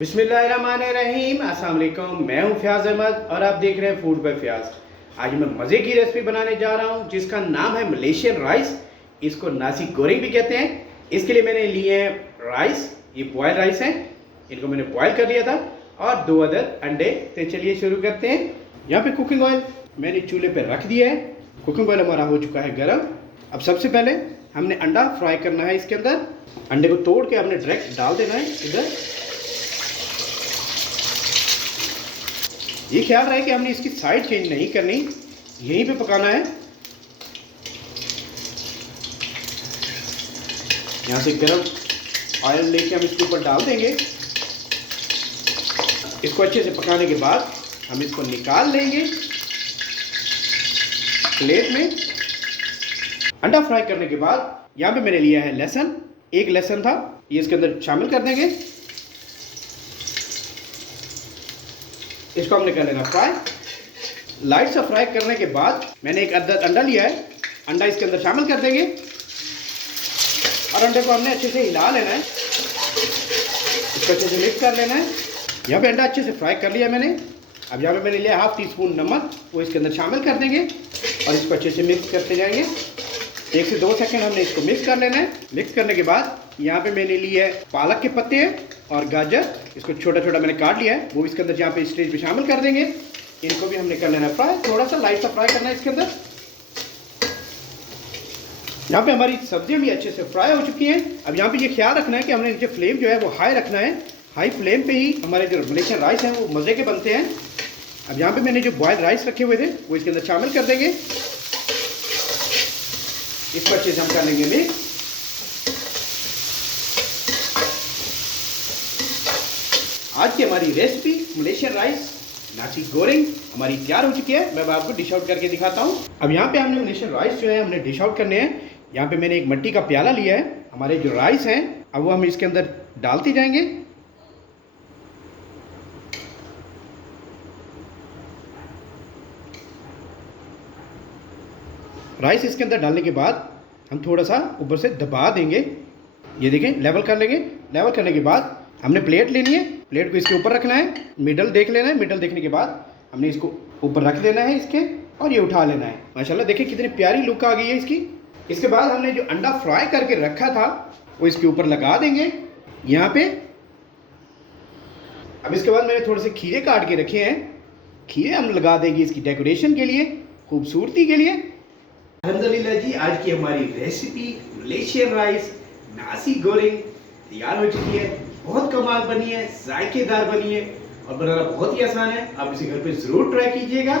बिस्मिल्लाहिर्रहमानिर्रहीम। अस्सलाम वालेकुम। मैं हूं फयाज अहमद और आप देख रहे हैं फूड बाय फयाज। आज मैं मज़े की रेसिपी बनाने जा रहा हूं जिसका नाम है मलेशियन राइस। इसको नासी गोरिंग भी कहते हैं। इसके लिए मैंने लिए हैं राइस, ये बॉयल राइस हैं, इनको मैंने बॉयल कर लिया था, और 2 अदर अंडे। तो चलिए शुरू करते हैं। यहाँ पे कुकिंग ऑयल मैंने चूल्हे पर रख दिया है। कुकिंग ऑयल हमारा हो चुका है गर्म। अब सबसे पहले हमने अंडा फ्राई करना है। इसके अंदर अंडे को तोड़ के हमने डायरेक्ट डाल देना है इधर। ये ख्याल रहे कि हमने इसकी साइड चेंज नहीं करनी, यहीं पे पकाना है। यहाँ से गरम ऑयल लेके हम इसके ऊपर डाल देंगे। इसको अच्छे से पकाने के बाद हम इसको निकाल लेंगे प्लेट में। अंडा फ्राई करने के बाद यहाँ पे मैंने लिया है लहसुन, 1 लहसुन था, ये इसके अंदर शामिल कर देंगे। इसको हमने कर लेना फ्राई। लाइट सा फ्राई करने के बाद मैंने एक अंडा लिया है, अंडा इसके अंदर शामिल कर देंगे और अंडे को हमने अच्छे से हिला लेना है। इसको अच्छे से मिक्स कर लेना है। यहाँ पे अंडा अच्छे से फ्राई कर लिया मैंने। अब यहाँ पे मैंने लिया ½ टीस्पून नमक, वो इसके अंदर शामिल कर देंगे और इसको अच्छे से मिक्स करते जाएंगे। 1 से 2 सेकंड हमने इसको मिक्स कर लेना है। मिक्स करने के बाद यहाँ पे मैंने लिए है पालक के पत्ते और गाजर, इसको छोटा छोटा मैंने काट लिया है, वो इसके अंदर यहाँ पे स्टेज पे शामिल कर देंगे। इनको भी हमने कर लेना फ्राई, थोड़ा सा लाइट सा फ्राई करना है इसके अंदर। यहाँ पे हमारी सब्जियां भी अच्छे से फ्राई हो चुकी हैं। अब यहाँ पे ये ख्याल रखना है कि हमने नीचे फ्लेम जो है वो हाई रखना है। हाई फ्लेम पे ही हमारे जो मलेशियन राइस हैं वो मज़े के बनते हैं। अब यहाँ पे मैंने जो बॉयल्ड राइस रखे हुए थे वो इसके अंदर शामिल कर देंगे। इसको अच्छे से हम कर लेंगे मिक्स। आज की हमारी रेसिपी मलेशियन राइस नासी गोरिंग हमारी तैयार हो चुकी है। मैं आपको डिश आउट करके दिखाता हूँ। अब यहाँ पे हमने मलेशियन राइस जो है हमने डिश आउट करने हैं। यहाँ पे मैंने एक मिट्टी का प्याला लिया है। हमारे जो राइस हैं अब वो हम इसके अंदर डालते जाएंगे। राइस इसके अंदर डालने के बाद हम थोड़ा सा ऊपर से दबा देंगे। ये देखें, लेवल कर लेंगे। लेवल करने के बाद हमने प्लेट लेनी है, प्लेट को इसके ऊपर रखना है, मिडल देख लेना है। मिडल देखने के बाद हमने इसको ऊपर रख देना है इसके, और ये उठा लेना है। माशाल्लाह देखिए कितनी प्यारी लुक आ गई है इसकी। इसके बाद हमने जो अंडा फ्राई करके रखा था वो इसके ऊपर लगा देंगे यहाँ पे। अब इसके बाद मैंने थोड़े से खीरे काट के रखे हैं, खीरे हम लगा देंगे इसकी डेकोरेशन के लिए, खूबसूरती के लिए। अल्हम्दुलिल्लाह जी, आज की हमारी रेसिपी मलेशियन राइस नासी गोरिंग तैयार हो चुकी है। बहुत कमाल बनी है, जायकेदार बनी है और बनाना बहुत ही आसान है। आप इसे घर पे जरूर ट्राई कीजिएगा।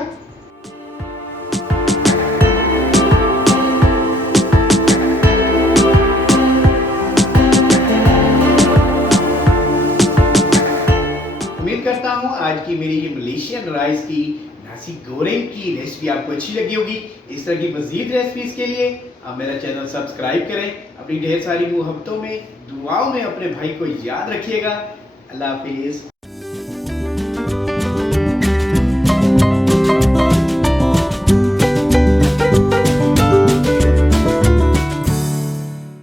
उम्मीद करता हूँ आज की मेरी ये मलेशियन राइस की नासी गोरिंग की रेसिपी आपको अच्छी लगी होगी। इस तरह की मज़ीद रेसिपीज के लिए आप मेरा चैनल सब्सक्राइब करें। अपनी ढेर सारी मोहब्बतों में, दुआओं में अपने भाई को याद रखिएगा। अल्लाह हाफिज़।